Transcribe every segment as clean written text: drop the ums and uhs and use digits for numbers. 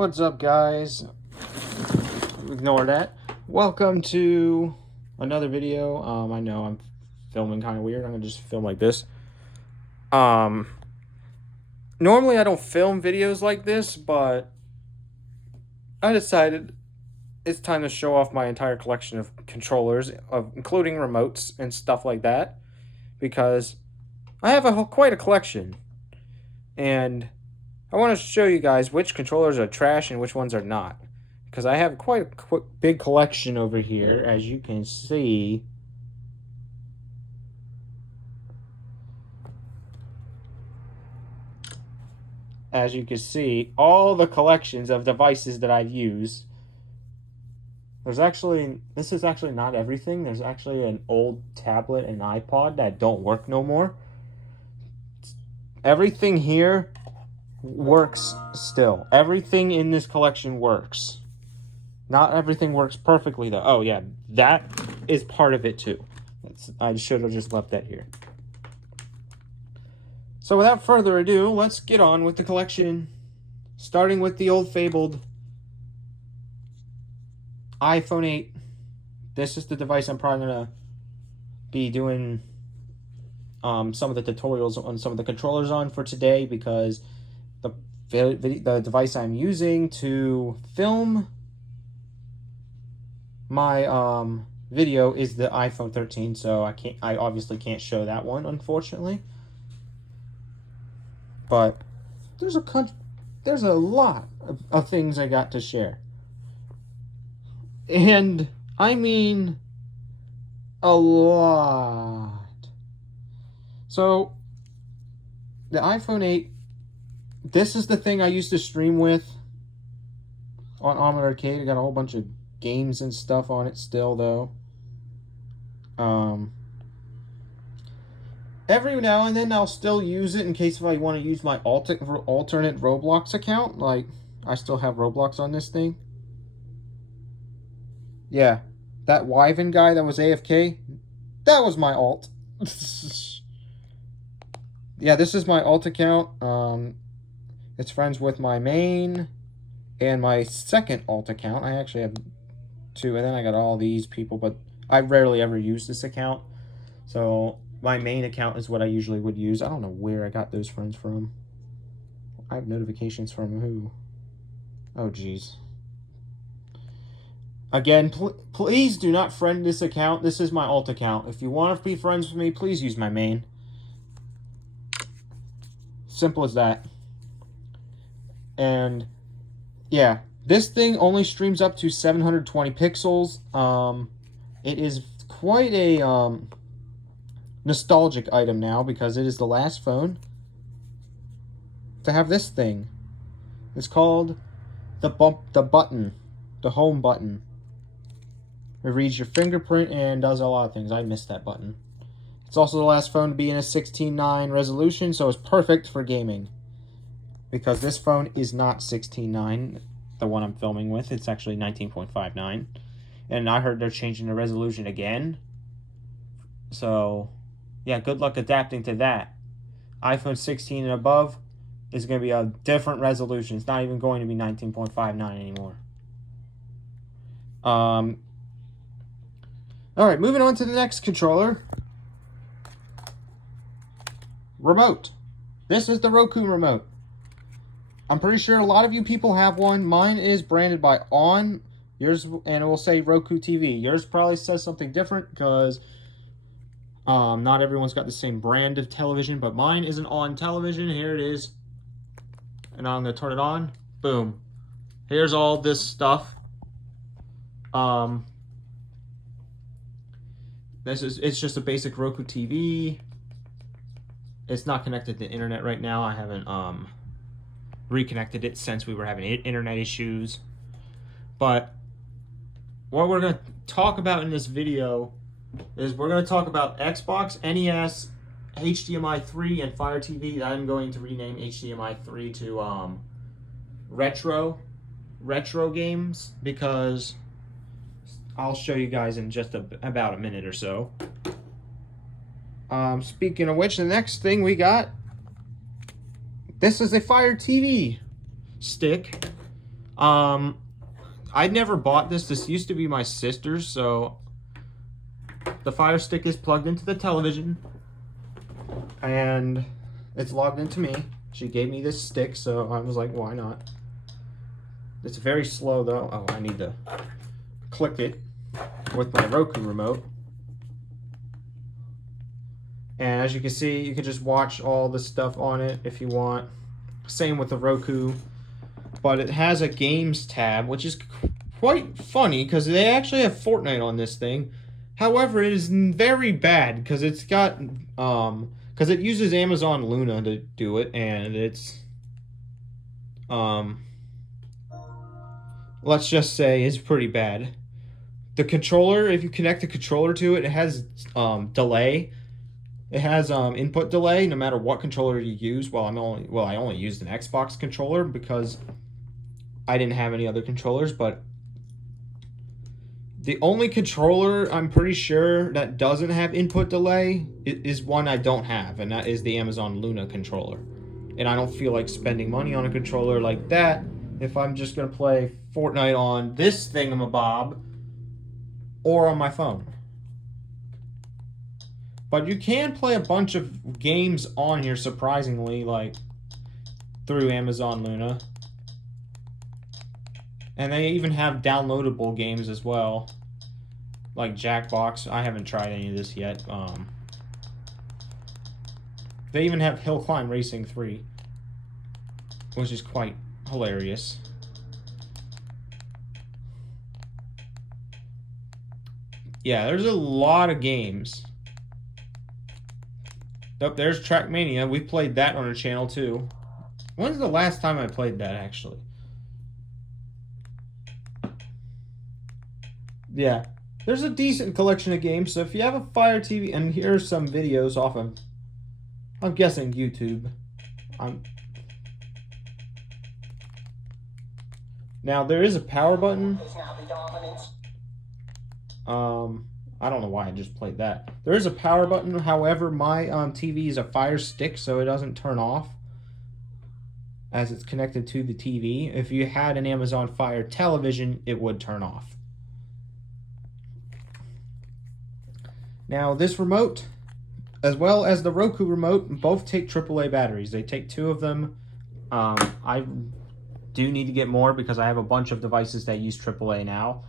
What's up, guys? Ignore that. Welcome to another video. I know I'm filming kind of weird. I'm gonna just film like this. Normally I don't film videos like this, but I decided it's time to show off my entire collection of controllers, including remotes and stuff like that, because I have quite a collection, and I want to show you guys which controllers are trash and which ones are not. Because I have quite a big collection over here, as you can see. As you can see, all the collections of devices that I've used. This is actually not everything. There's actually an old tablet and iPod that don't work no more. Everything here works still. Everything in this collection works. Not everything works perfectly, though. Oh, yeah, that is part of it, too. I should have just left that here. So without further ado, let's get on with the collection. Starting with the old fabled iPhone 8. This is the device I'm probably going to be doing some of the tutorials on some of the controllers on for today, because the device I'm using to film my video is the iPhone 13, so I obviously can't show that one, unfortunately. But there's a lot of things I got to share. And I mean a lot. So the iPhone 8, this is the thing I used to stream with on Almond Arcade. I got a whole bunch of games and stuff on it still, though. Every now and then I'll still use it in case if I want to use my alternate Roblox account. Like, I still have Roblox on this thing. Yeah, that Wyvern guy that was AFK, that was my alt. Yeah, this is my alt account. It's friends with my main and my second alt account. I actually have two, and then I got all these people, but I rarely ever use this account. So my main account is what I usually would use. I don't know where I got those friends from. I have notifications from who? Oh, geez. Again, please do not friend this account. This is my alt account. If you want to be friends with me, please use my main. Simple as that. And yeah, this thing only streams up to 720 pixels. It is quite a nostalgic item now, because it is the last phone to have this thing. It's called the button, the home button. It reads your fingerprint and does a lot of things. I missed that button. It's also the last phone to be in a 16:9 resolution, so it's perfect for gaming. Because this phone is not 16:9, the one I'm filming with. It's actually 19.59. And I heard they're changing the resolution again. So, yeah, good luck adapting to that. iPhone 16 and above is going to be a different resolution. It's not even going to be 19.59 anymore. Alright, moving on to the next controller. Remote. This is the Roku remote. I'm pretty sure a lot of you people have one. Mine is branded by ON. Yours, and it will say Roku TV. Yours probably says something different, because not everyone's got the same brand of television, but mine is an ON television. Here it is. And I'm going to turn it on. Boom. Here's all this stuff. It's just a basic Roku TV. It's not connected to the internet right now. I haven't reconnected it since we were having internet issues. But what we're going to talk about in this video is we're going to talk about Xbox, NES, HDMI 3, and Fire TV. I'm going to rename HDMI 3 to retro games, because I'll show you guys in just about a minute or so. Speaking of which, the next thing we got, this is a Fire TV stick. I never bought this. This used to be my sister's, so the Fire Stick is plugged into the television and it's logged into me. She gave me this stick, so I was like, why not? It's very slow though. Oh, I need to click it with my Roku remote. And as you can see, you can just watch all the stuff on it if you want. Same with the Roku. But it has a games tab, which is quite funny because they actually have Fortnite on this thing. However, it is very bad because it's got because it uses Amazon Luna to do it, and it's let's just say it's pretty bad. The controller, if you connect the controller to it, it has delay. It has input delay no matter what controller you use. I only used an Xbox controller because I didn't have any other controllers, but the only controller I'm pretty sure that doesn't have input delay is one I don't have, and that is the Amazon Luna controller. And I don't feel like spending money on a controller like that if I'm just going to play Fortnite on this thingamabob or on my phone. But you can play a bunch of games on here, surprisingly, like through Amazon Luna. And they even have downloadable games as well, like Jackbox. I haven't tried any of this yet. They even have Hill Climb Racing 3, which is quite hilarious. Yeah, there's a lot of games. Oh, there's Trackmania. We played that on our channel too. When's the last time I played that, actually? Yeah, there's a decent collection of games, so if you have a Fire TV, and here's some videos off of, I'm guessing YouTube. Now there is a power button. I don't know why I just played that. There is a power button, however, my TV is a Fire Stick, so it doesn't turn off as it's connected to the TV. If you had an Amazon Fire television, it would turn off. Now, this remote, as well as the Roku remote, both take AAA batteries. They take 2 of them. I do need to get more because I have a bunch of devices that use AAA now.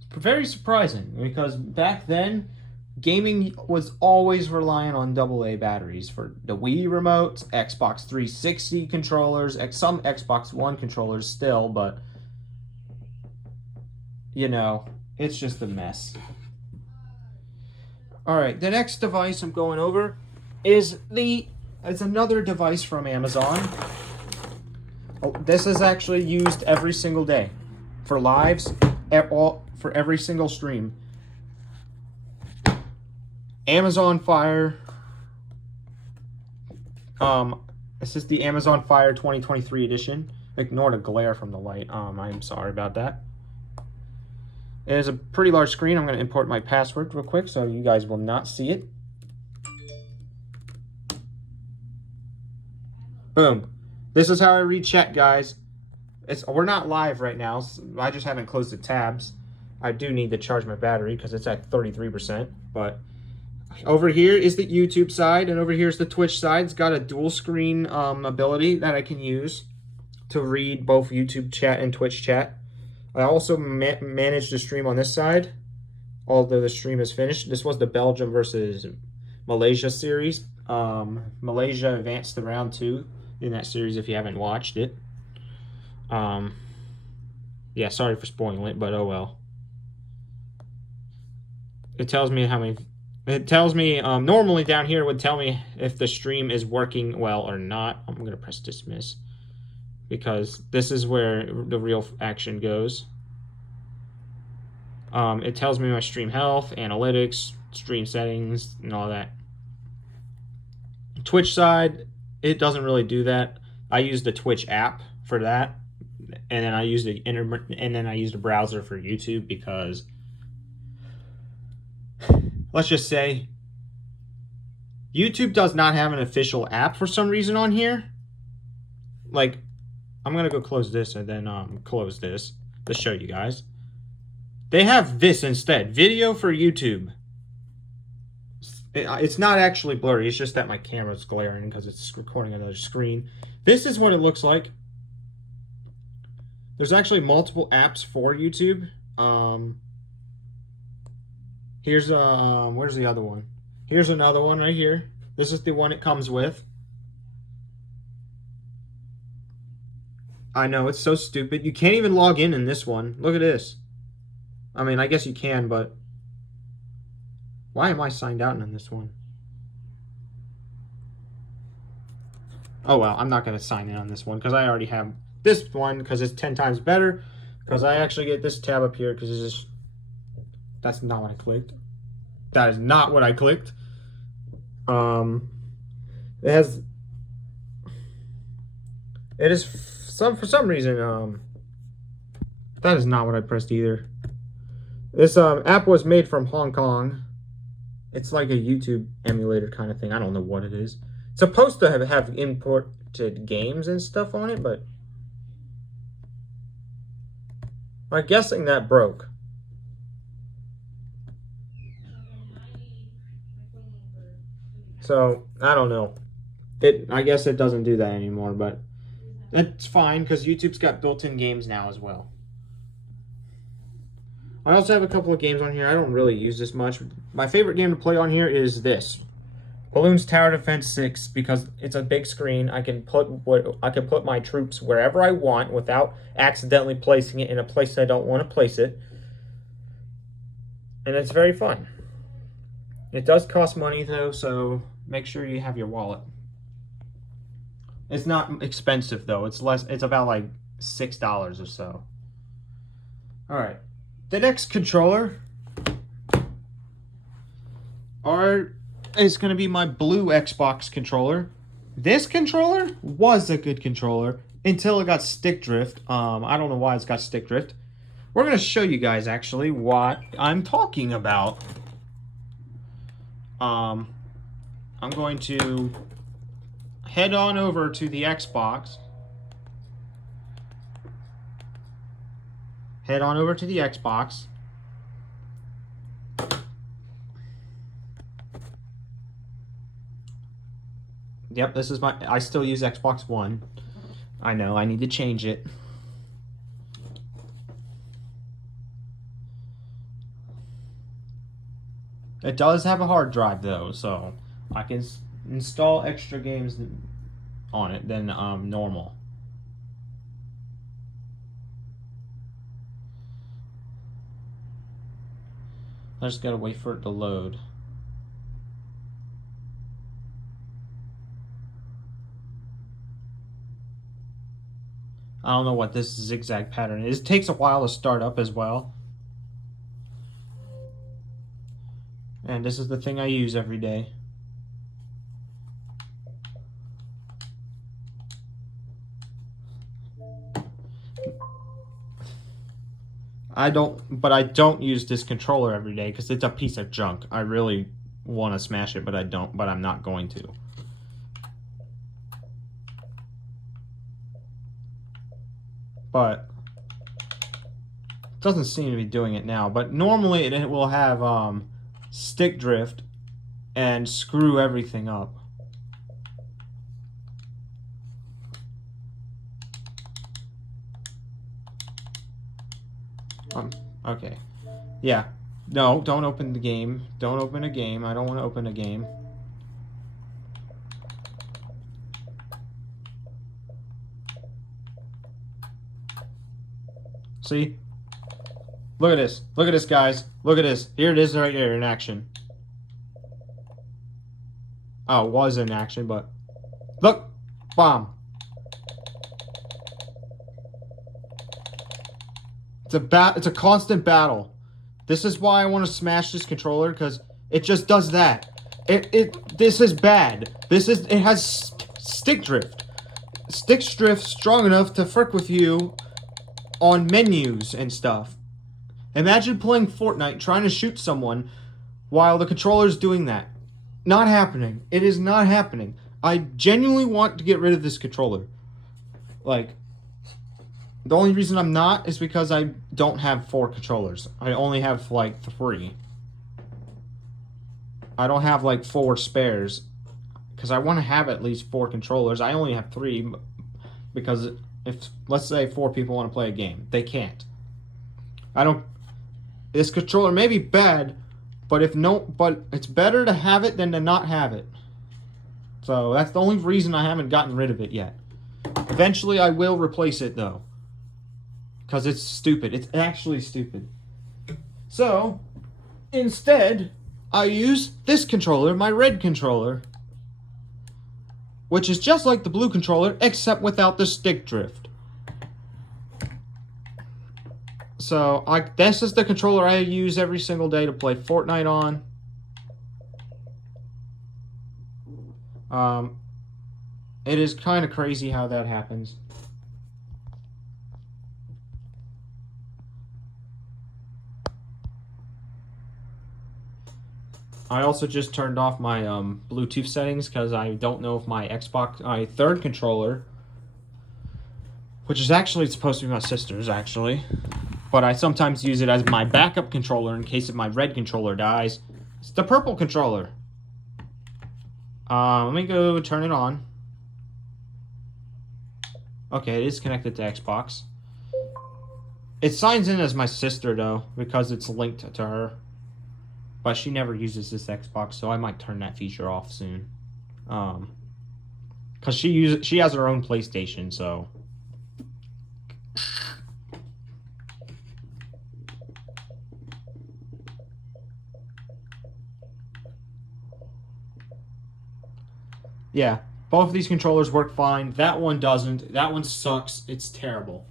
It's very surprising because back then, gaming was always relying on AA batteries for the Wii remotes, Xbox 360 controllers, some Xbox One controllers still, but, you know, it's just a mess. Alright, the next device I'm going over is another device from Amazon. Oh, this is actually used every single day for lives, for every single stream. Amazon Fire. This is the Amazon Fire 2023 edition. Ignore the glare from the light. I'm sorry about that. It is a pretty large screen. I'm going to import my password real quick so you guys will not see it. Boom. This is how I read chat, guys. We're not live right now. So I just haven't closed the tabs. I do need to charge my battery because it's at 33%. But over here is the YouTube side, and over here is the Twitch side. It's got a dual screen ability that I can use to read both YouTube chat and Twitch chat. I also managed to stream on this side, although the stream is finished. This was the Belgium versus Malaysia series. Malaysia advanced to round 2 in that series if you haven't watched it. Yeah, sorry for spoiling it, but oh well. It tells me how many... It tells me, normally down here it would tell me if the stream is working well or not. I'm going to press dismiss, because this is where the real action goes. It tells me my stream health, analytics, stream settings, and all that. Twitch side, it doesn't really do that. I use the Twitch app for that, and then I use the browser for YouTube because, let's just say, YouTube does not have an official app for some reason on here. Like, I'm going to go close this and then close this to show you guys. They have this instead. Video for YouTube. It's not actually blurry. It's just that my camera's glaring because it's recording another screen. This is what it looks like. There's actually multiple apps for YouTube. Here's where's the other one? Here's another one right here. This is the one it comes with. I know, it's so stupid. You can't even log in this one. Look at this. I mean, I guess you can, but why am I signed out in this one? Oh well, I'm not going to sign in on this one because I already have this one because it's 10 times better. Because I actually get this tab up here because it's just... That's not what I clicked. That is not what I clicked. It has... It is... For some reason, that is not what I pressed either. This app was made from Hong Kong. It's like a YouTube emulator kind of thing. I don't know what it is. It's supposed to have imported games and stuff on it, but I'm guessing that broke. So, I don't know. I guess it doesn't do that anymore, but that's fine because YouTube's got built-in games now as well. I also have a couple of games on here. I don't really use this much. My favorite game to play on here is this. Bloons Tower Defense 6 because it's a big screen. I can put my troops wherever I want without accidentally placing it in a place I don't want to place it. And it's very fun. It does cost money though, so make sure you have your wallet. It's not expensive though. It's about like $6 or so. All right. The next controller is going to be my blue Xbox controller. This controller was a good controller until it got stick drift. I don't know why it's got stick drift. We're going to show you guys actually what I'm talking about. I'm going to head on over to the Xbox. Head on over to the Xbox. Yep, this is I still use Xbox One. I know, I need to change it. It does have a hard drive though, so I can install extra games on it than normal. I just gotta wait for it to load. I don't know what this zigzag pattern is. It takes a while to start up as well. And this is the thing I use every day. I don't use this controller every day because it's a piece of junk. I really want to smash it, but I'm not going to. But it doesn't seem to be doing it now. But normally it will have stick drift and screw everything up. Okay. Yeah. No, don't open the game. Don't open a game. I don't want to open a game. See? Look at this. Look at this, guys. Look at this. Here it is right here in action. Oh, it was in action, but... Look! Bomb. It's a constant battle. This is why I want to smash this controller, because it just does that. This is bad. It has stick drift. Stick drift strong enough to frick with you on menus and stuff. Imagine playing Fortnite trying to shoot someone while the controller's doing that. Not happening. It is not happening. I genuinely want to get rid of this controller. Like, The only reason I'm not is because I don't have 4 controllers. I only have like 3. I don't have like 4 spares because I want to have at least 4 controllers. I only have 3 because if, let's say, 4 people want to play a game, they can't. This controller may be bad, but it's better to have it than to not have it. So that's the only reason I haven't gotten rid of it yet. Eventually I will replace it though, because it's stupid. It's actually stupid. So instead I use this controller, my red controller, which is just like the blue controller except without the stick drift. So this is the controller I use every single day to play Fortnite on. It is kind of crazy how that happens. I also just turned off my Bluetooth settings because I don't know if my third controller, which is actually supposed to be my sister's actually, but I sometimes use it as my backup controller in case if my red controller dies. It's the purple controller. Let me go turn it on. Okay, it is connected to Xbox. It signs in as my sister though, because it's linked to her. But she never uses this Xbox, so I might turn that feature off soon. Cause she has her own PlayStation, so. Yeah, both of these controllers work fine. That one doesn't. That one sucks. It's terrible.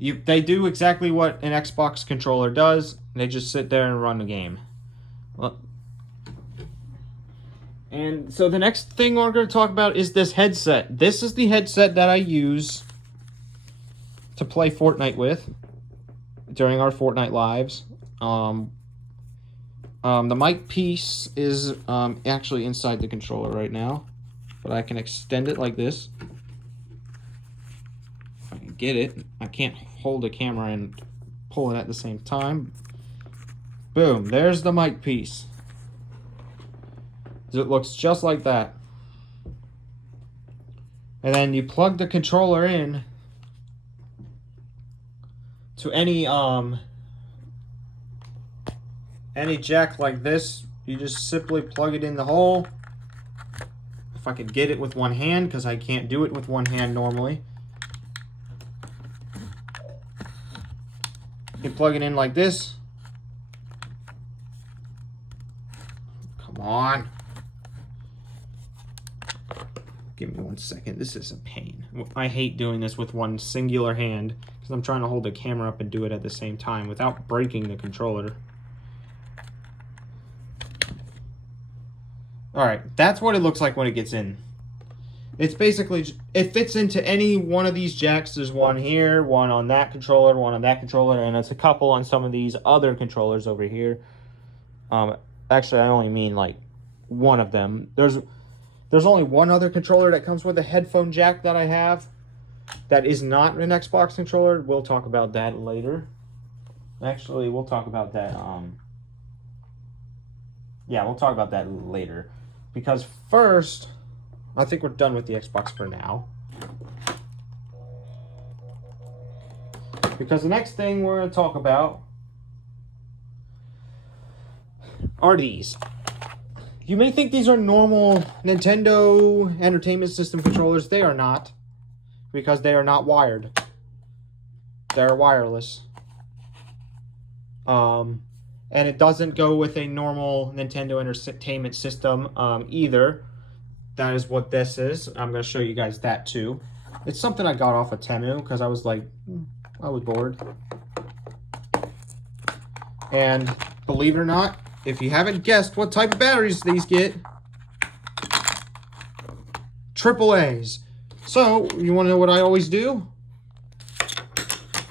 They do exactly what an Xbox controller does. They just sit there and run the game. And so the next thing we're going to talk about is this headset. This is the headset that I use to play Fortnite with during our Fortnite lives. The mic piece is actually inside the controller right now, but I can extend it like this. If I can get it. I can't hold the camera and pull it at the same time. Boom, there's the mic piece. It looks just like that. And then you plug the controller in to any jack like this. You just simply plug it in the hole. If I could get it with one hand, because I can't do it with one hand normally. You plug it in like this. Come on. Give me 1 second. This is a pain. I hate doing this with one singular hand because I'm trying to hold the camera up and do it at the same time without breaking the controller. Alright, that's what it looks like when it gets in. It's basically, it fits into any one of these jacks. There's one here, one on that controller, one on that controller, and it's a couple on some of these other controllers over here. Actually, I only mean like one of them. There's only one other controller that comes with a headphone jack that I have that is not an Xbox controller. We'll talk about that later. Actually, we'll talk about that. Yeah, we'll talk about that later. Because first, I think we're done with the Xbox for now. Because the next thing we're going to talk about are these. You may think these are normal Nintendo Entertainment System controllers. They are not. Because they are not wired. They're wireless. And it doesn't go with a normal Nintendo Entertainment System either. That is what this is. I'm going to show you guys that too. It's something I got off of Temu because I was like, I was bored. And believe it or not, if you haven't guessed what type of batteries these get, AAAs. So, you want to know what I always do?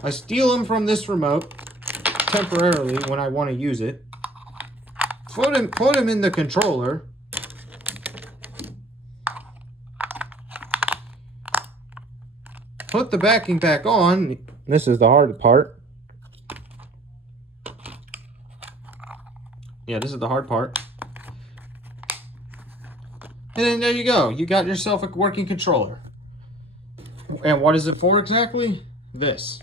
I steal them from this remote temporarily when I want to use it. Put them in the controller. put the backing back on. This is the hard part. Yeah, this is the hard part. And then there you go. You got yourself a working controller. And what is it for exactly? This.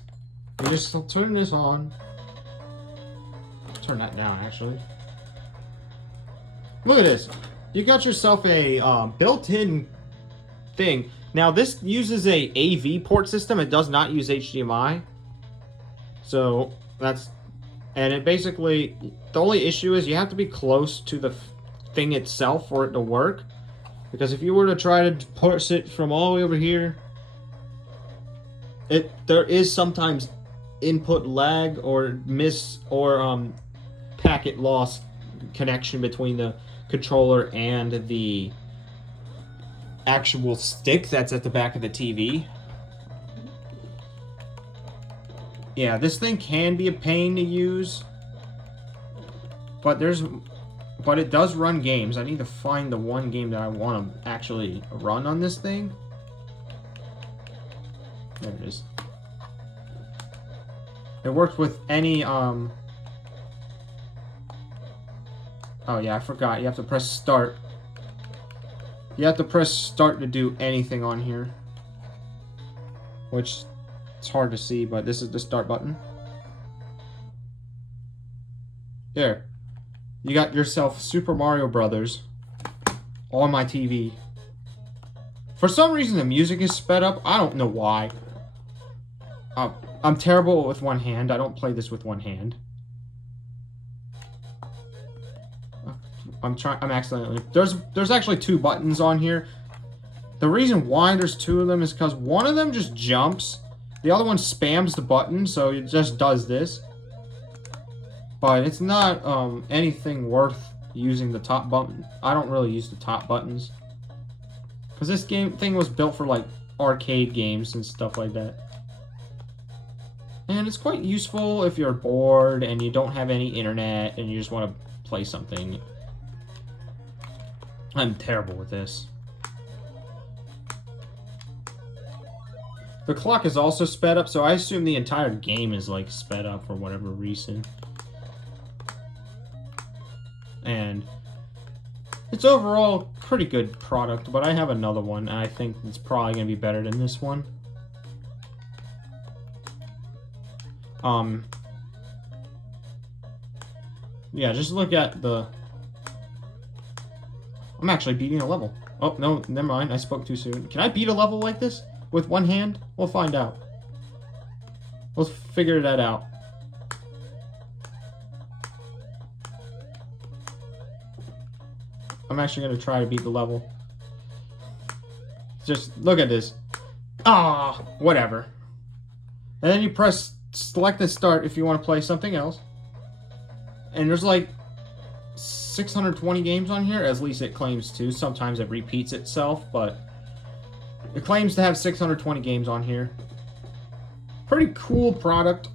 You just turn this on. Turn that down, actually. Look at this. You got yourself a built-in thing. Now, this uses a AV port system. It does not use HDMI. So, that's... And it basically... The only issue is you have to be close to the thing itself for it to work. Because if you were to try to push it from all the way over here... There is sometimes input lag or packet loss connection between the controller and the actual stick that's at the back of the TV. Yeah, this thing can be a pain to use, but it does run games. I need to find the one game that I want to actually run on this thing. There it is. It works with any oh yeah, I forgot. You have to press start. You have to press start to do anything on here. Which, it's hard to see, but this is the start button. There. You got yourself Super Mario Brothers on my TV. For some reason, the music is sped up. I don't know why. I'm terrible with one hand. I don't play this with one hand. I'm accidentally... There's actually two buttons on here. The reason why there's two of them is because one of them just jumps. The other one spams the button, so it just does this. But it's not anything worth using the top button. I don't really use the top buttons. Because this thing was built for like arcade games and stuff like that. And it's quite useful if you're bored and you don't have any internet and you just want to play something. I'm terrible with this. The clock is also sped up, so I assume the entire game is like sped up for whatever reason. And it's overall a pretty good product, but I have another one, and I think it's probably going to be better than this one. Yeah, just look at the... I'm actually beating a level. Oh, no, never mind. I spoke too soon. Can I beat a level like this with one hand? We'll find out. We'll figure that out. I'm actually going to try to beat the level. Just look at this. Ah, whatever. And then you press select and start if you want to play something else. And there's like 620 games on here, at least it claims to. Sometimes it repeats itself, but it claims to have 620 games on here. Pretty cool product.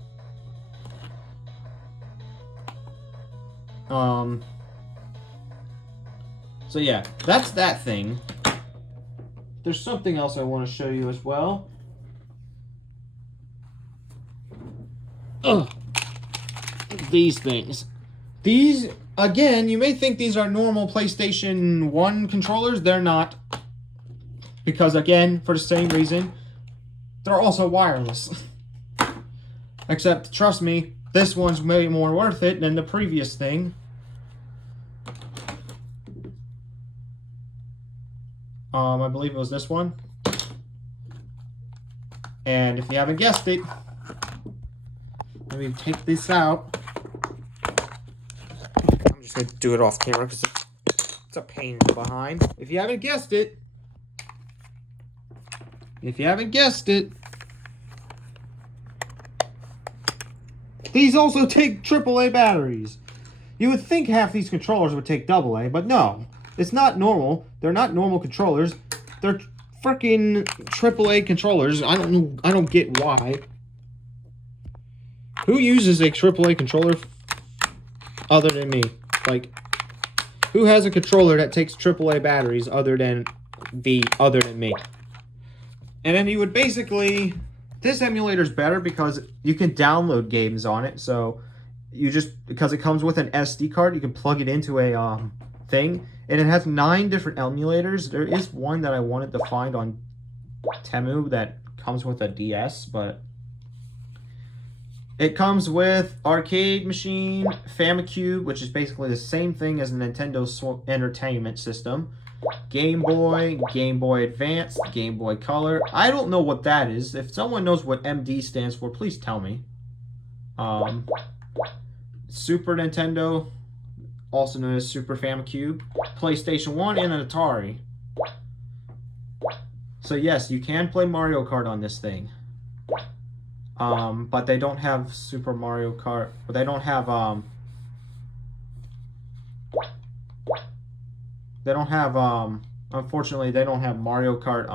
So yeah, that's that thing. There's something else I want to show you as well. Ugh. These things. These, again, you may think these are normal PlayStation 1 controllers. They're not. Because, again, for the same reason, they're also wireless. Except, trust me, this one's way more worth it than the previous thing. I believe it was this one. And if you haven't guessed it, let me take this out. I'm just going to do it off camera because it's a pain in the behind. If you haven't guessed it, these also take AAA batteries. You would think half these controllers would take AA, but no. It's not normal. They're not normal controllers. They're freaking AAA controllers. I don't get why. Who uses a AAA controller other than me? Like, who has a controller that takes AAA batteries other than me? And then you would basically, this emulator is better because you can download games on it. So you just, because it comes with an SD card, you can plug it into a thing. And it has 9 different emulators. There is one that I wanted to find on Temu that comes with a DS, but it comes with arcade machine, Famicube, which is basically the same thing as a Nintendo Entertainment System, Game Boy, Game Boy Advance, Game Boy Color. I don't know what that is. If someone knows what MD stands for, please tell me. Super Nintendo, also known as Super Famicube, PlayStation 1, and an Atari. So yes, you can play Mario Kart on this thing. But they don't have Super Mario Kart. But they don't have unfortunately they don't have Mario Kart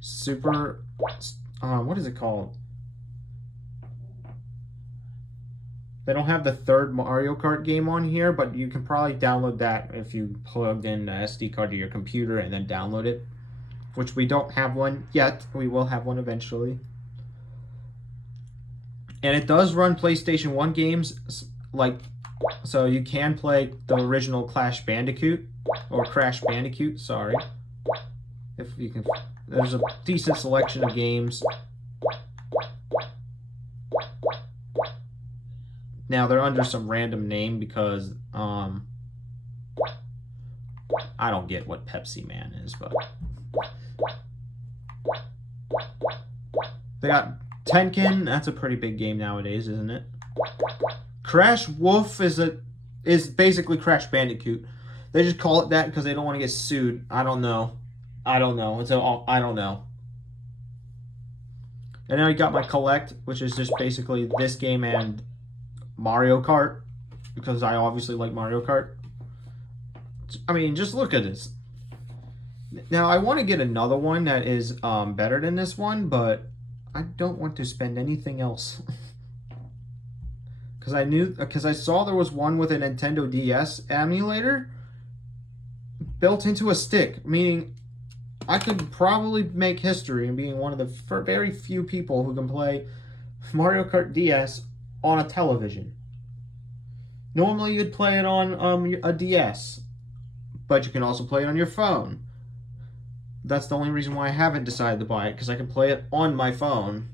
Super what is it called? They don't have the third Mario Kart game on here, but you can probably download that if you plugged in the SD card to your computer and then download it. Which we don't have one yet. We will have one eventually. And it does run PlayStation 1 games, like, so you can play the original Crash Bandicoot, sorry. If you can, there's a decent selection of games. Now they're under some random name because I don't get what Pepsi Man is, but they got Tenkin. That's a pretty big game nowadays, isn't it? Crash Wolf is basically Crash Bandicoot. They just call it that because they don't want to get sued. I don't know. I don't know. I don't know. And now you got my Collect, which is just basically this game and Mario Kart, because I obviously like Mario Kart. I mean, just look at this. Now, I want to get another one that is better than this one, but I don't want to spend anything else. Because I saw there was one with a Nintendo DS emulator built into a stick, meaning I could probably make history in being one of the very few people who can play Mario Kart DS on a television. Normally you'd play it on a DS, but you can also play it on your phone. That's the only reason why I haven't decided to buy it, because I can play it on my phone.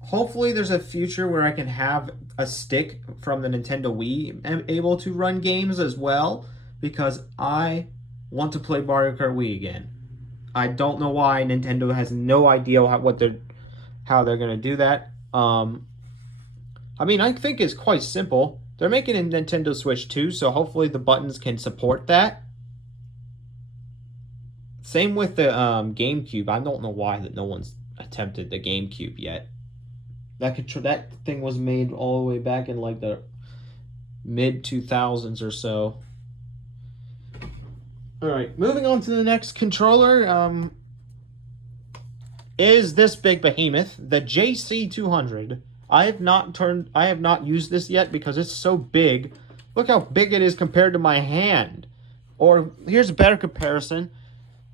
Hopefully there's a future where I can have a stick from the Nintendo Wii able to run games as well, because I want to play Mario Kart Wii again. I don't know why Nintendo has no idea how they're gonna do that. I mean, I think it's quite simple. They're making a Nintendo Switch 2, so hopefully the buttons can support that. Same with the GameCube. I don't know why that no one's attempted the GameCube yet. That thing was made all the way back in like the mid 2000s or so. All right, moving on to the next controller. Is this big behemoth, the JC200. I have not used this yet because it's so big. Look how big it is compared to my hand. Or here's a better comparison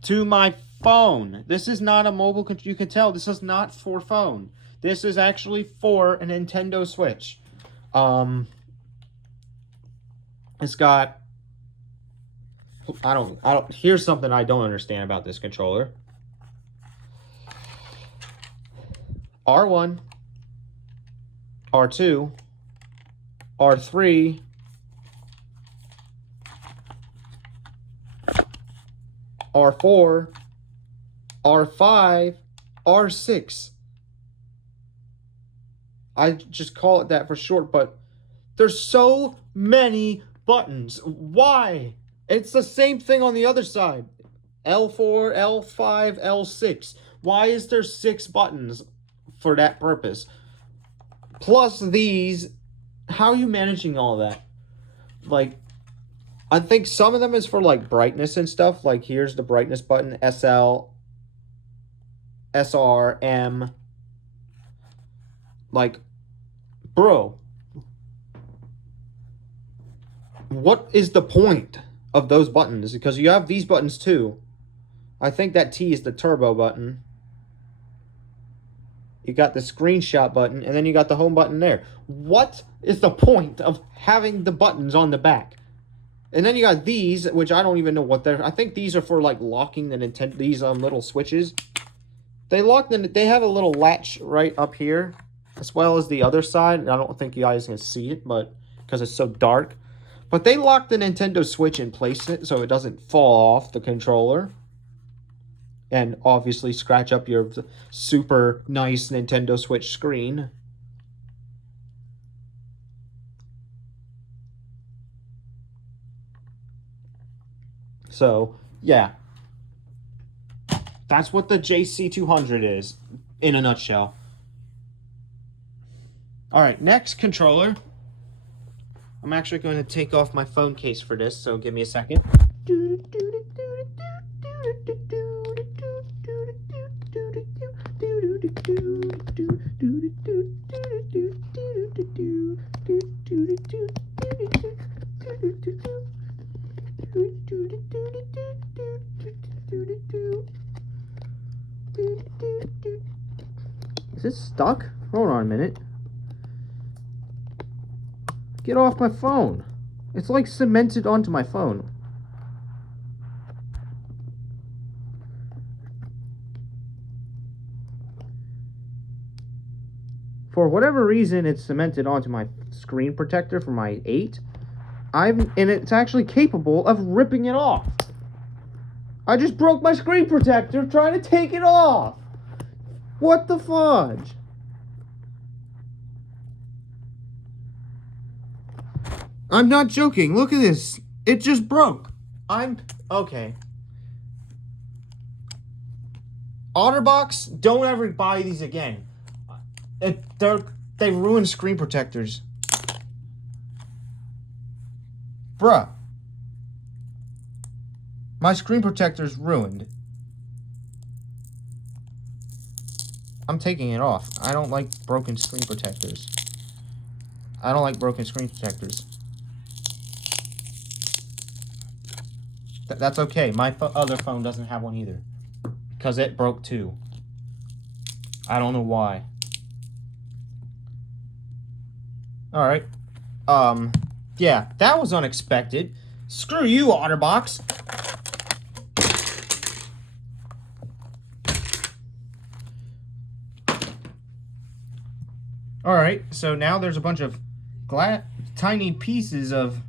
to my phone. This is not a mobile controller. You can tell this is not for phone. This is actually for a Nintendo Switch. It's got here's something I don't understand about this controller. R1, R2, R3, R4, R5, R6. I just call it that for short, but there's so many buttons. Why? It's the same thing on the other side. L4, L5, L6. Why is there 6 buttons for that purpose? Plus these, how are you managing all that? Like, I think some of them is for like brightness and stuff. Like here's the brightness button, SL, SR, M. Like, bro, what is the point? of those buttons, because you have these buttons too. I think that T is the turbo button. You got the screenshot button, and then you got the home button there. What is the point of having the buttons on the back? And then you got these, which I don't even know what they're... I think these are for, like, locking the Nintendo... These little switches. They lock them... They have a little latch right up here, as well as the other side. And I don't think you guys can see it, but... because it's so dark. But they lock the Nintendo Switch in place so it doesn't fall off the controller. And obviously scratch up your super nice Nintendo Switch screen. So, yeah. That's what the JC200 is, in a nutshell. Alright, next controller. I'm actually going to take off my phone case for this, so give me a second. Is it stuck? Hold on a minute. Get off my phone. It's like cemented onto my phone. For whatever reason, it's cemented onto my screen protector for my 8. And it's actually capable of ripping it off. I just broke my screen protector trying to take it off. What the fudge? I'm not joking. Look at this. It just broke. Okay. OtterBox, don't ever buy these again. They ruin screen protectors. Bruh. My screen protector's ruined. I'm taking it off. I don't like broken screen protectors. I don't like broken screen protectors. That's okay. My other phone doesn't have one either. Because it broke too. I don't know why. Alright. Yeah, that was unexpected. Screw you, OtterBox. Alright, so now there's a bunch of tiny pieces of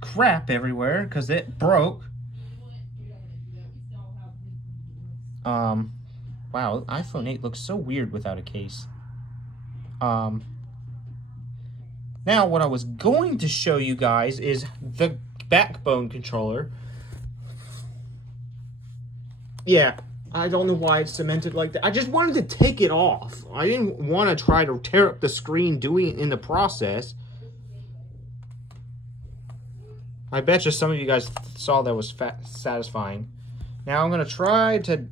crap everywhere because it broke. Wow, iPhone 8 looks so weird without a case. Now, what I was going to show you guys is the backbone controller. Yeah, I don't know why it's cemented like that. I just wanted to take it off. I didn't want to try to tear up the screen doing it in the process. I bet you some of you guys saw that was satisfying. Now I'm going to try to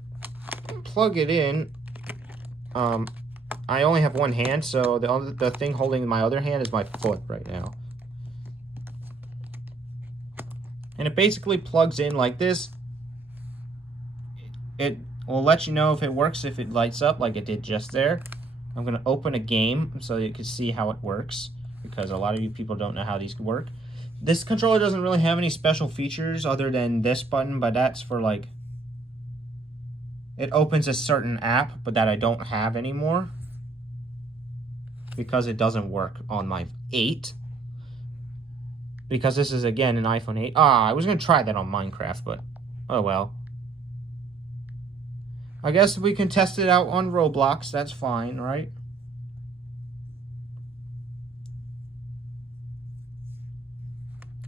plug it in. I only have one hand, so the thing holding my other hand is my foot right now. And it basically plugs in like this. It will let you know if it works, if it lights up like it did just there. I'm going to open a game so you can see how it works, because a lot of you people don't know how these work. This controller doesn't really have any special features other than this button, but that's for like... It opens a certain app, but that I don't have anymore. Because it doesn't work on my 8. Because this is, again, an iPhone 8. I was going to try that on Minecraft, but oh well. I guess we can test it out on Roblox. That's fine, right?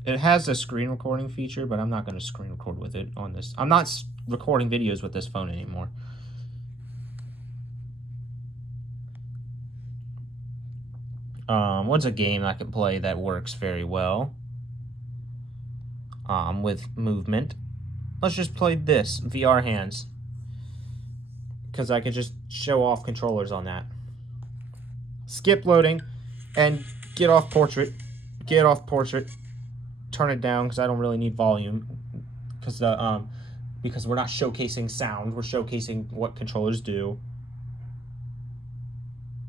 It has a screen recording feature, but I'm not going to screen record with it on this. I'm not recording videos with this phone anymore. What's a game I can play that works very well? With movement. Let's just play this, VR Hands. Because I could just show off controllers on that. Skip loading, and get off portrait. Get off portrait. turn it down because I don't really need volume. Because we're not showcasing sound. We're showcasing what controllers do.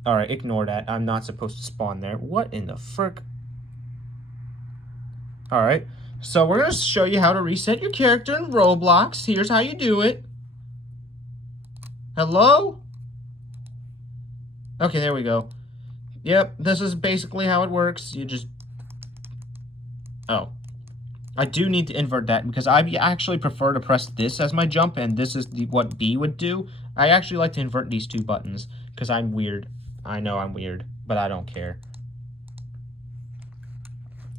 Alright, ignore that. I'm not supposed to spawn there. What in the frick? Alright, so we're going to show you how to reset your character in Roblox. Here's how you do it. Hello? Okay, there we go. Yep, this is basically how it works. You just... Oh. I do need to invert that because I actually prefer to press this as my jump, and this is what B would do. I actually like to invert these two buttons because I'm weird. I know I'm weird, but I don't care.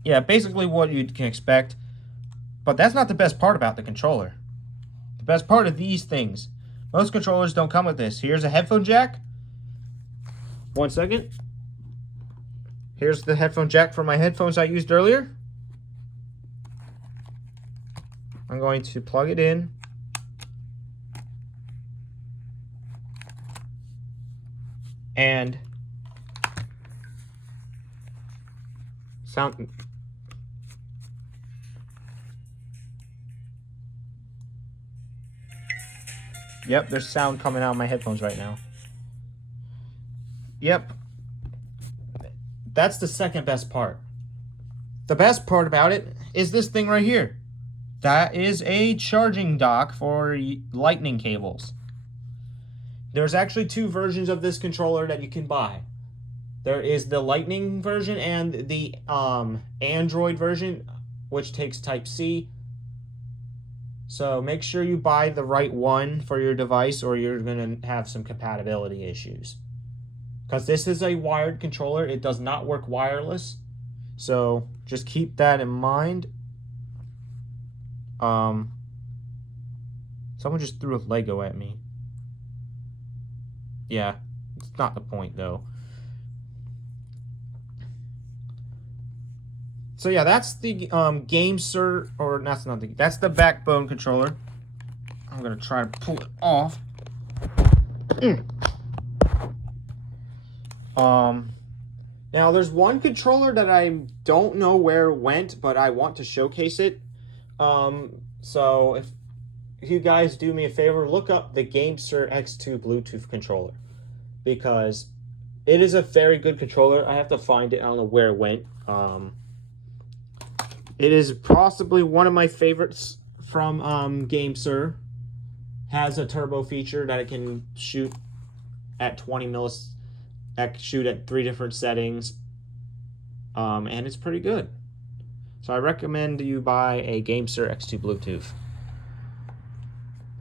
Yeah, basically what you can expect. But that's not the best part about the controller. The best part of these things. Most controllers don't come with this. Here's a headphone jack. 1 second. Here's the headphone jack for my headphones I used earlier. I'm going to plug it in. And sound. Yep, there's sound coming out of my headphones right now. Yep. That's the second best part. The best part about it is this thing right here. That is a charging dock for lightning cables. There's actually 2 versions of this controller that you can buy. There is the Lightning version and the Android version, which takes Type-C. So make sure you buy the right one for your device or you're going to have some compatibility issues. Because this is a wired controller. It does not work wireless. So just keep that in mind. Someone just threw a Lego at me. Yeah, it's not the point though. So yeah, that's the GameSir, or that's not the, that's the Backbone controller. I'm gonna try to pull it off. Now there's one controller that I don't know where it went, but I want to showcase it. So if you guys do me a favor, look up the GameSir X2 Bluetooth controller, because it is a very good controller. I have to find it. I don't know where it went. It is possibly one of my favorites from GameSir. Has a turbo feature that it can shoot at 20 millis. Shoot at 3 different settings. And it's pretty good. So I recommend you buy a GameSir X2 Bluetooth.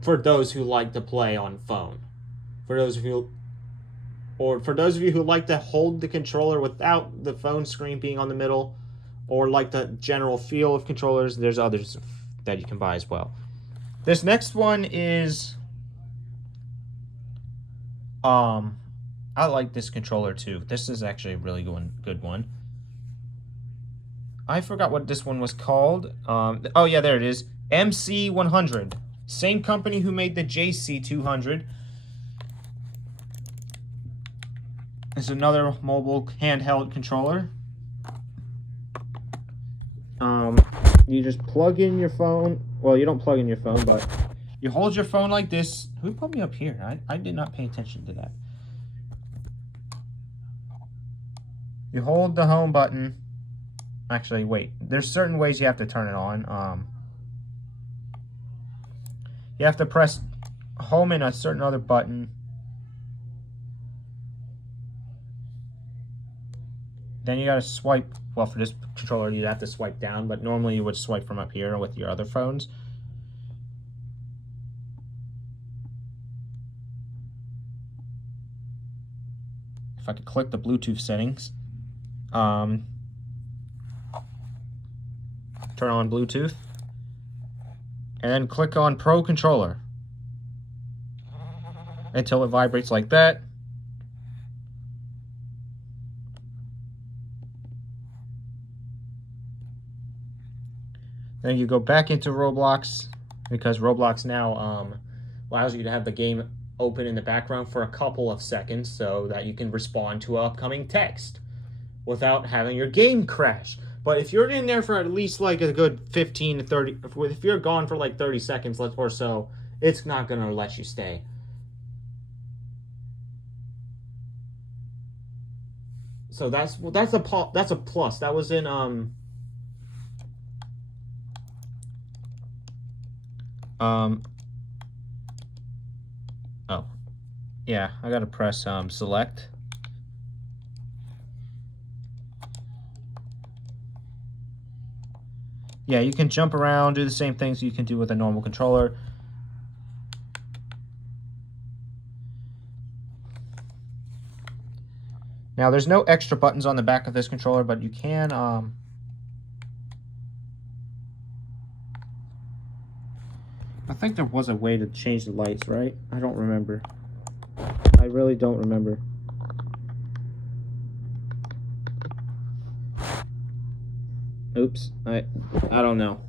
For those who like to play on phone. For those of you who like to hold the controller without the phone screen being on the middle, or like the general feel of controllers, there's others that you can buy as well. This next one is I like this controller too. This is actually a really good one. I forgot what this one was called. Oh yeah, there it is. MC100. Same company who made the JC200. It's another mobile handheld controller. You just plug in your phone. Well, you don't plug in your phone, but you hold your phone like this. Who put me up here? I did not pay attention to that. You hold the home button. Actually, wait. There's certain ways you have to turn it on. You have to press home and a certain other button. Then you gotta swipe. Well, for this controller, you'd have to swipe down, but normally you would swipe from up here with your other phones. If I could click the Bluetooth settings. Turn on Bluetooth. And then click on Pro Controller. Until it vibrates like that. Then you go back into Roblox, because Roblox now allows you to have the game open in the background for a couple of seconds so that you can respond to upcoming text without having your game crash. But if you're in there for at least like a good 15 to 30, if you're gone for like 30 seconds or so, it's not going to let you stay. So that's a plus. That was in oh yeah, I gotta press select. Yeah, you can jump around, do the same things you can do with a normal controller. Now, there's no extra buttons on the back of this controller, but you can I think there was a way to change the lights, right? I don't remember. I really don't remember. Oops, I don't know.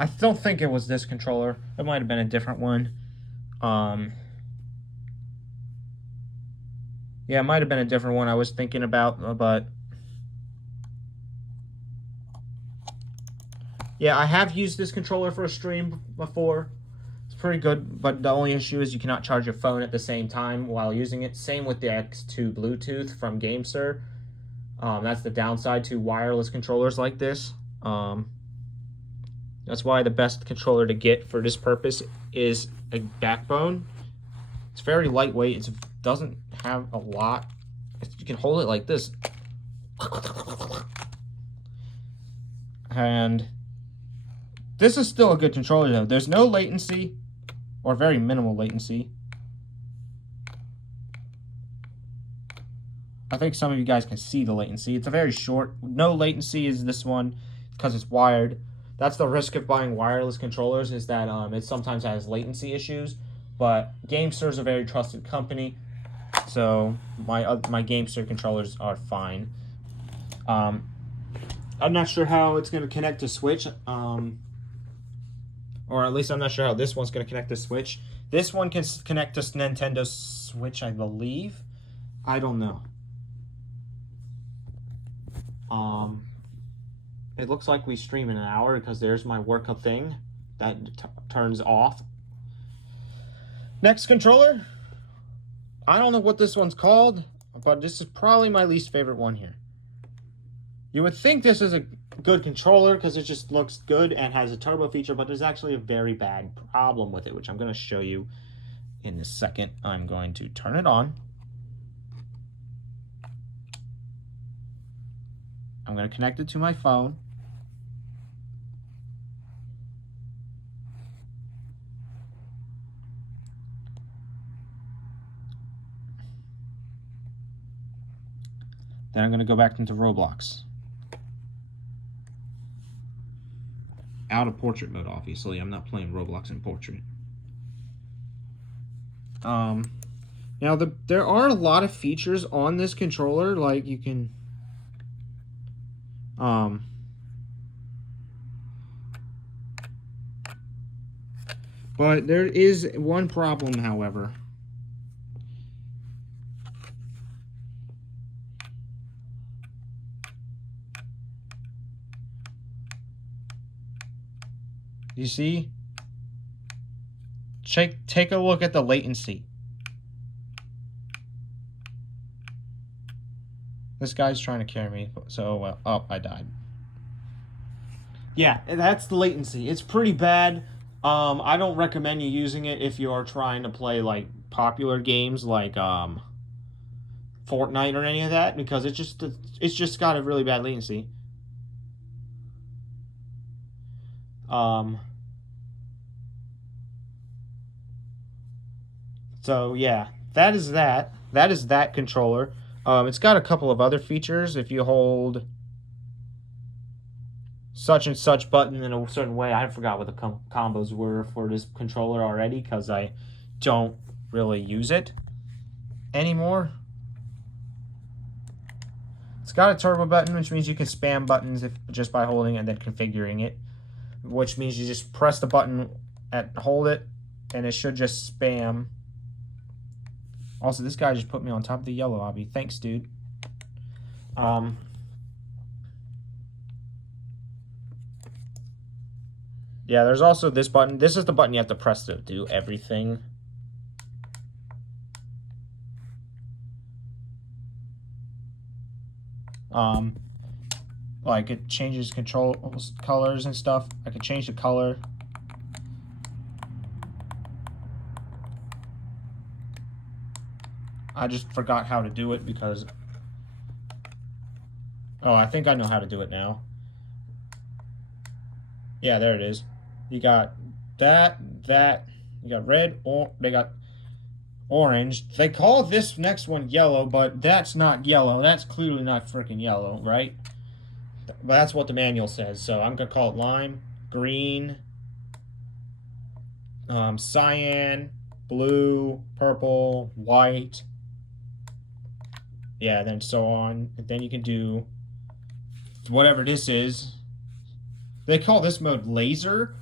I don't think it was this controller. It might have been a different one. Yeah, it might have been a different one I was thinking about, but yeah, I have used this controller for a stream before. It's pretty good, but the only issue is you cannot charge your phone at the same time while using it. Same with the X2 Bluetooth from GameSir. That's the downside to wireless controllers like this. That's why the best controller to get for this purpose is a Backbone. It's very lightweight. It doesn't have a lot. You can hold it like this. And this is still a good controller though. There's no latency, or very minimal latency. I think some of you guys can see the latency. It's a very short. No latency is this one because it's wired. That's the risk of buying wireless controllers, is that it sometimes has latency issues. But GameSir is a very trusted company, so my GameSir controllers are fine. I'm not sure how it's going to connect to Switch, or at least I'm not sure how this one's going to connect to Switch. This one can connect to Nintendo Switch, I believe. I don't know. It looks like we stream in an hour because there's my workup thing that turns off. Next controller. I don't know what this one's called, but this is probably my least favorite one here. You would think this is a good controller because it just looks good and has a turbo feature, but there's actually a very bad problem with it, which I'm going to show you in a second. I'm going to turn it on. I'm going to connect it to my phone. Then I'm going to go back into Roblox. Out of portrait mode, obviously. I'm not playing Roblox in portrait. Now, there are a lot of features on this controller. Like, you can... But there is one problem, however. You see? Take a look at the latency. This guy's trying to carry me, so, oh, I died. Yeah, that's the latency. It's pretty bad. I don't recommend you using it if you are trying to play, like, popular games like, Fortnite or any of that, because it's just got a really bad latency. So, yeah, that is that. That is that controller. It's got a couple of other features. If you hold such and such button in a certain way, I forgot what the combos were for this controller already because I don't really use it anymore. It's got a turbo button, which means you can spam buttons just by holding it and then configuring it, which means you just press the button and hold it, and it should just spam. Also, this guy just put me on top of the yellow obby. Thanks, dude. Yeah, there's also this button. This is the button you have to press to do everything. Like it changes control colors and stuff. I could change the color. I just forgot how to do it because... Oh, I think I know how to do it now. Yeah, there it is. You got that. You got red, or they got orange. They call this next one yellow, but that's not yellow. That's clearly not freaking yellow, right? But that's what the manual says, so I'm gonna call it lime, green, cyan, blue, purple, white. Yeah, then so on. And then you can do whatever this is. They call this mode laser.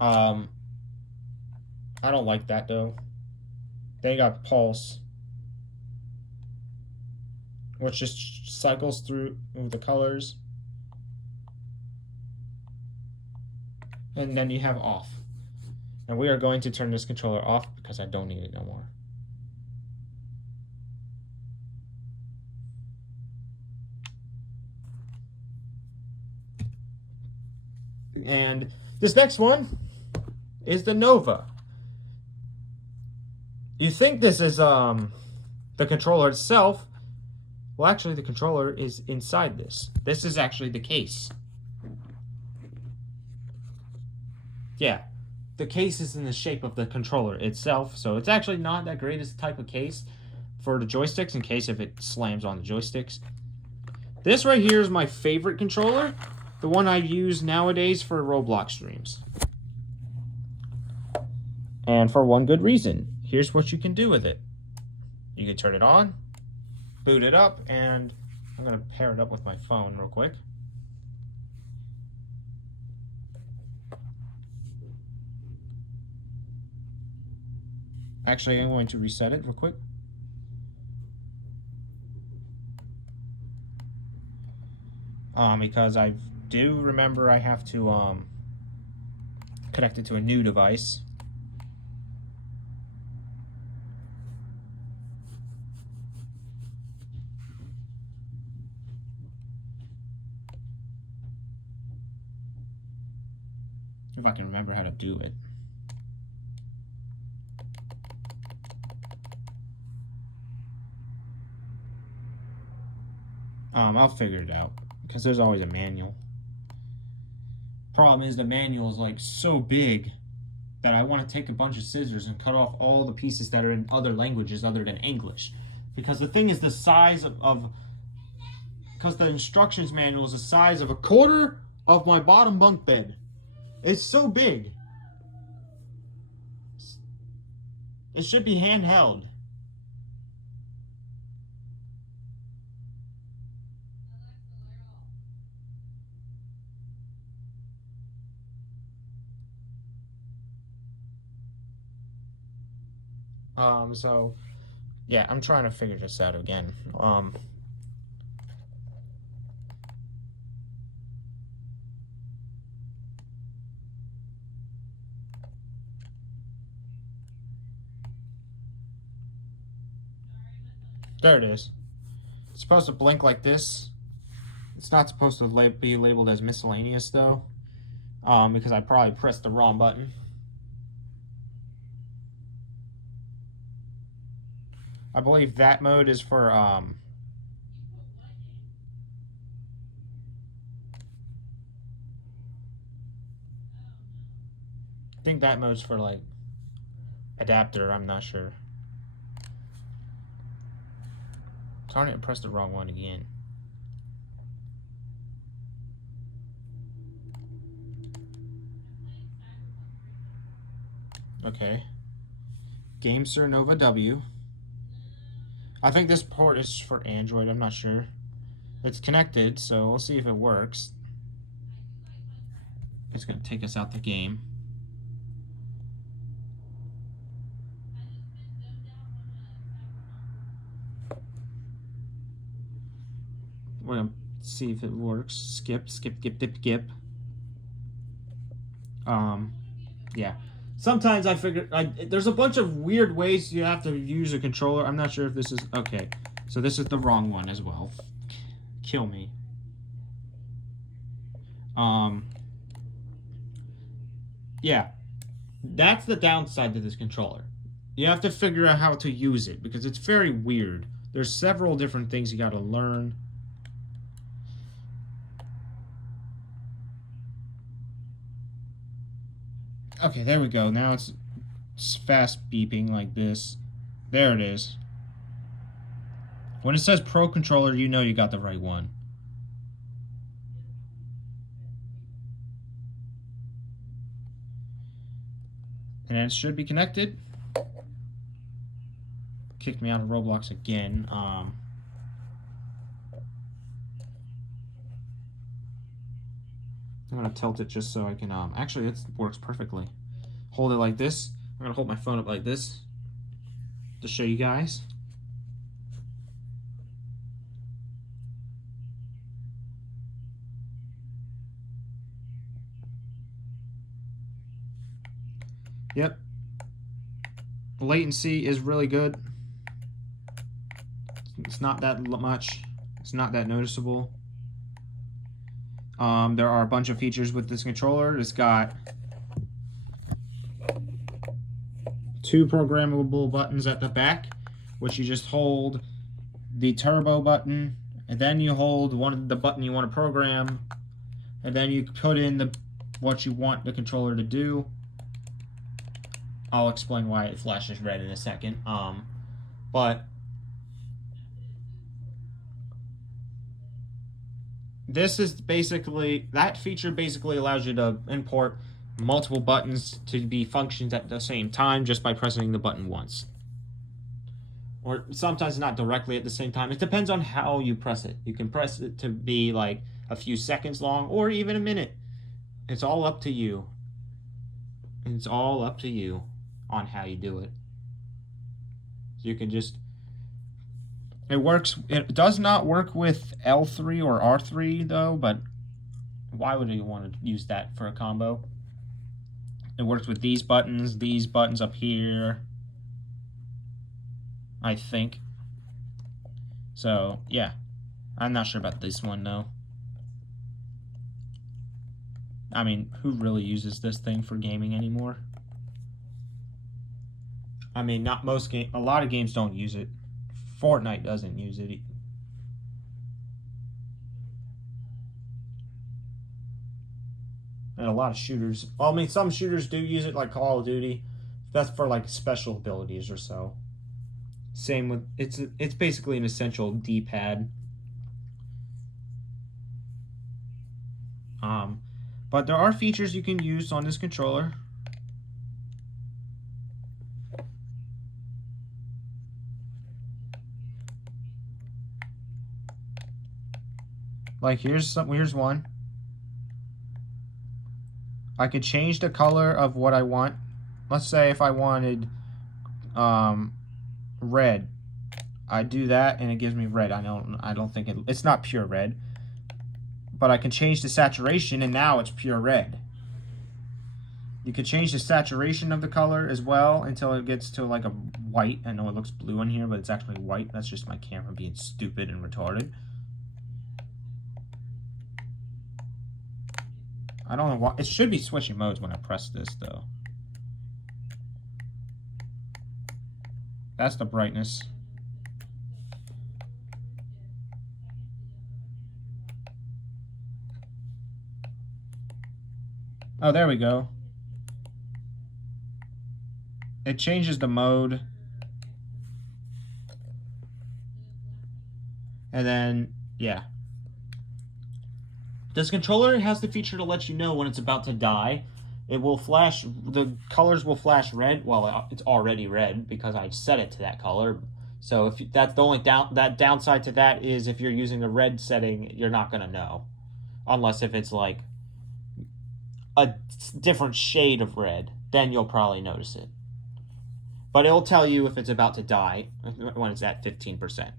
I don't like that though. They got pulse, which just cycles through the colors. And then you have off. And we are going to turn this controller off because I don't need it no more. And this next one is the Nova. You think this is the controller itself. Well, actually, the controller is inside this. This is actually the case. Yeah, the case is in the shape of the controller itself, so it's actually not that greatest type of case for the joysticks in case if it slams on the joysticks. This right here is my favorite controller, the one I use nowadays for Roblox streams. And for one good reason. Here's what you can do with it. You can turn it on, boot it up, and I'm going to pair it up with my phone real quick. Actually, I'm going to reset it real quick. Because I do remember I have to connect it to a new device. If I can remember how to do it. I'll figure it out because there's always a manual. Problem is the manual is like so big that I want to take a bunch of scissors and cut off all the pieces that are in other languages other than English. Because the thing is the size because the instructions manual is the size of a quarter of my bottom bunk bed. It's so big. It should be handheld. So, yeah, I'm trying to figure this out again. There it is. It's supposed to blink like this. It's not supposed to be labeled as miscellaneous, though, because I probably pressed the wrong button. I believe that mode is for, I think that mode's for, like, adapter, I'm not sure. Darn it, I pressed the wrong one again. Okay. GameSir Nova W. I think this port is for Android, I'm not sure. It's connected, so we'll see if it works. It's going to take us out the game. We're going to see if it works. Skip, skip, skip, dip, skip. Yeah. Sometimes I figure there's a bunch of weird ways you have to use a controller. I'm not sure if this is okay. So this is the wrong one as well. Kill me. Yeah. That's the downside to this controller. You have to figure out how to use it because it's very weird. There's several different things you got to learn. Okay, there we go. Now it's fast beeping like this. There it is. When it says Pro Controller, you know you got the right one. And it should be connected. Kicked me out of Roblox again. I'm gonna tilt it just so I can actually it works perfectly. Hold it like this. I'm gonna hold my phone up like this to show you guys. Yep. Latency is really good. It's not that much. It's not that noticeable. There are a bunch of features with this controller. It's got 2 programmable buttons at the back, which you just hold the turbo button, and then you hold the button you want to program, and then you put in what you want the controller to do. I'll explain why it flashes red in a second. But this is basically, that feature basically allows you to import multiple buttons to be functions at the same time just by pressing the button once. Or sometimes not directly at the same time. It depends on how you press it. You can press it to be like a few seconds long or even a minute. It's all up to you. It's all up to you on how you do it. You can just, it works. It does not work with L3 or R3 though, but why would you want to use that for a combo? It works with these buttons up here, I think. So yeah, I'm not sure about this one though. I mean, who really uses this thing for gaming anymore? I mean, not most games. A lot of games don't use it. Fortnite doesn't use it. And a lot of shooters. Well, I mean, some shooters do use it, like Call of Duty. That's for like special abilities or so. Same with it's basically an essential D-pad. But there are features you can use on this controller. Like here's one. I could change the color of what I want. Let's say if I wanted red, I do that and it gives me red. I don't think it's not pure red, but I can change the saturation and now it's pure red. You can change the saturation of the color as well until it gets to like a white. I know it looks blue in here, but it's actually white. That's just my camera being stupid and retarded. I don't know why. It should be switching modes when I press this, though. That's the brightness. Oh, there we go. It changes the mode. And then, yeah. This controller has the feature to let you know when it's about to die. It will flash, the colors will flash red. Well, it's already red because I set it to that color. So if that's the only downside to that is if you're using the red setting, you're not going to know. Unless if it's like a different shade of red, then you'll probably notice it. But it'll tell you if it's about to die when it's at 15%.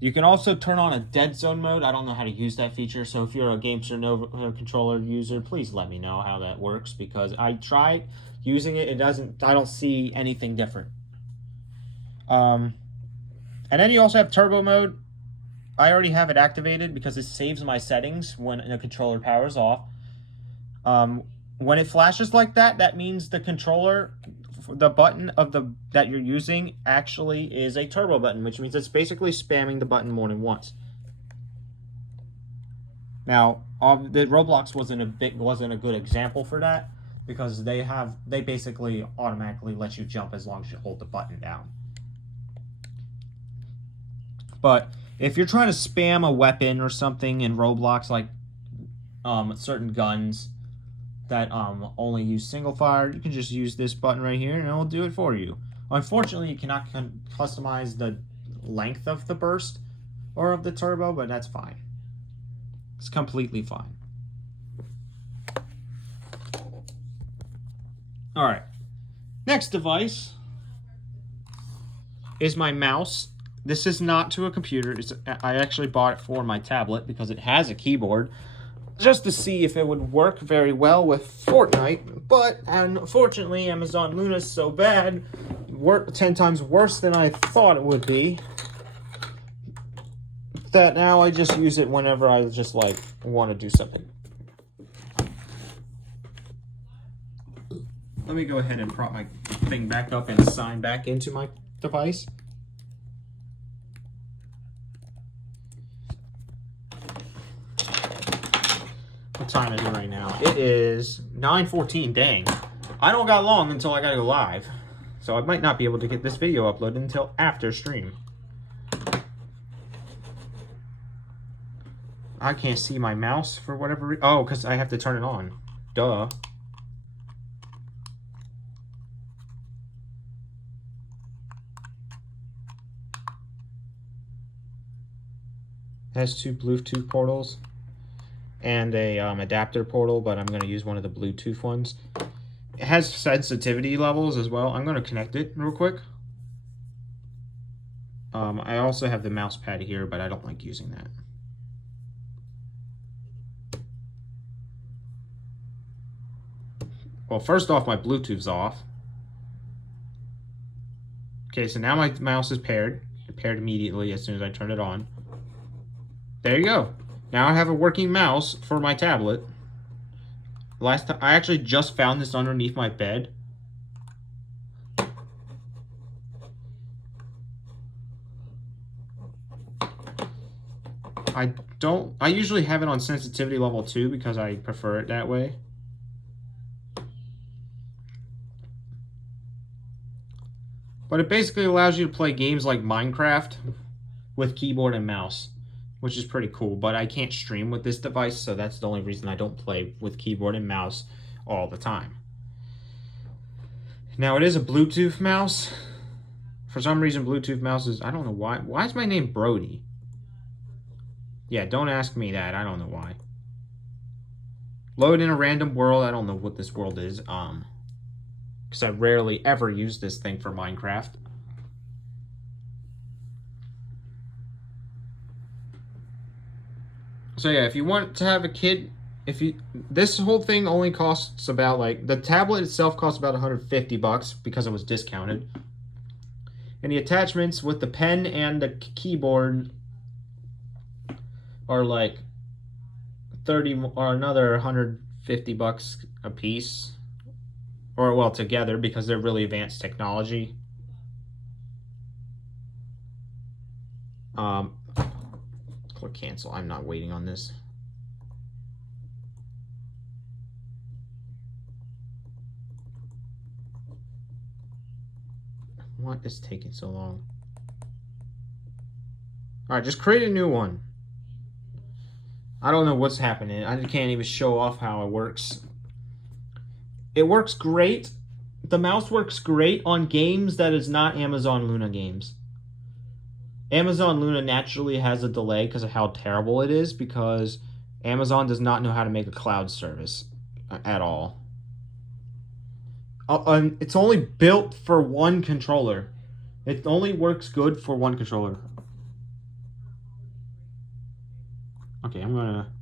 You can also turn on a dead zone mode. I don't know how to use that feature, so if you're a Gamester Nova controller user, please let me know how that works, because I tried using it. I don't see anything different. And then you also have turbo mode. I already have it activated because it saves my settings when the controller powers off. When it flashes like that, that means the controller, the button that you're using actually is a turbo button, which means it's basically spamming the button more than once. Now, the Roblox wasn't a good example for that, because they basically automatically let you jump as long as you hold the button down. But if you're trying to spam a weapon or something in Roblox, like certain guns that only use single fire, you can just use this button right here and it will do it for you. Unfortunately, you cannot customize the length of the burst or of the turbo, but that's fine. It's completely fine. All right. Next device is my mouse. This is not to a computer. I actually bought it for my tablet because it has a keyboard, just to see if it would work very well with Fortnite. But unfortunately, Amazon Luna is so bad, 10 times worse than I thought it would be, that now I just use it whenever I just like want to do something. Let me go ahead and prop my thing back up and sign back into my device. What time is it right now? It is 9:14. Dang. I don't got long until I gotta go live. So I might not be able to get this video uploaded until after stream. I can't see my mouse for whatever reason. Oh, because I have to turn it on. Duh. It has 2 Bluetooth portals and a adapter portal, but I'm going to use one of the Bluetooth ones. It has sensitivity levels as well. I'm going to connect it real quick. I also have the mouse pad here, but I don't like using that. Well, first off, my Bluetooth's off. Okay, so now my mouse is paired. It paired immediately as soon as I turn it on. There you go. Now I have a working mouse for my tablet. Last time I actually just found this underneath my bed. I usually have it on sensitivity level 2 because I prefer it that way. But it basically allows you to play games like Minecraft with keyboard and mouse, which is pretty cool. But I can't stream with this device, so that's the only reason I don't play with keyboard and mouse all the time. Now, it is a Bluetooth mouse. For some reason, Bluetooth mouses, I don't know why. Why is my name Brody? Yeah, don't ask me that. I don't know why. Load in a random world. I don't know what this world is. Because I rarely ever use this thing for Minecraft. So yeah, if you want to have a kid, this whole thing only costs about, like, the tablet itself costs about $150 because it was discounted. And the attachments with the pen and the keyboard are like 30 or another $150 a piece. Or, well, together, because they're really advanced technology. Click cancel. I'm not waiting on this. What is taking so long? Alright, just create a new one. I don't know what's happening. I can't even show off how it works. It works great. The mouse works great on games that is not Amazon Luna games. Amazon Luna naturally has a delay because of how terrible it is, because Amazon does not know how to make a cloud service at all. It's only built for one controller. It only works good for one controller. Okay, I'm gonna...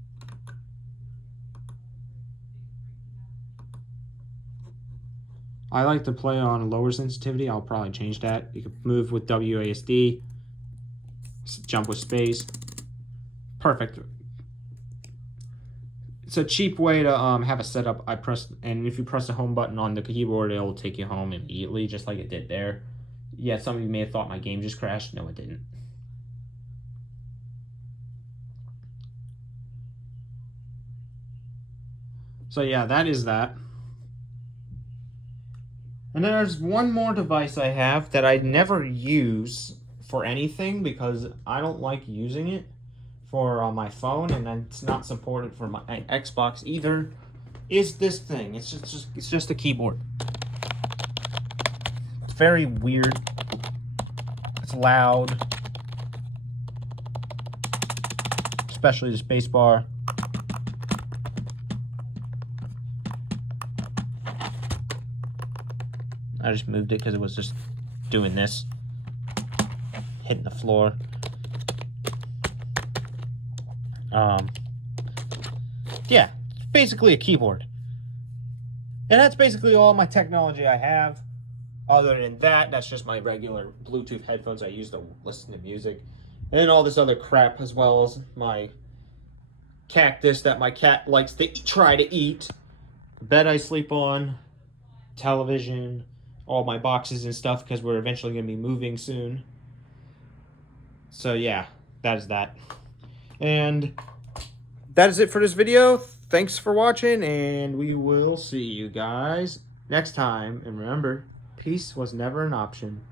I like to play on lower sensitivity. I'll probably change that. You can move with WASD, jump with space. Perfect. It's a cheap way to have a setup. And if you press the home button on the keyboard, it'll take you home immediately, just like it did there. Yeah, some of you may have thought my game just crashed. No, it didn't. So yeah, that is that. And there's one more device I have that I never use for anything because I don't like using it for my phone, and it's not supported for my Xbox either. Is this thing? It's just a keyboard. It's very weird. It's loud, especially the space bar. I just moved it because it was just doing this, hitting the floor. Yeah, it's basically a keyboard. And that's basically all my technology I have. Other than that, that's just my regular Bluetooth headphones I use to listen to music. And then all this other crap, as well as my cactus that my cat likes to try to eat. The bed I sleep on, television, all my boxes and stuff, because we're eventually going to be moving soon. So yeah, that is that. And that is it for this video. Thanks for watching, and we will see you guys next time. And remember, peace was never an option.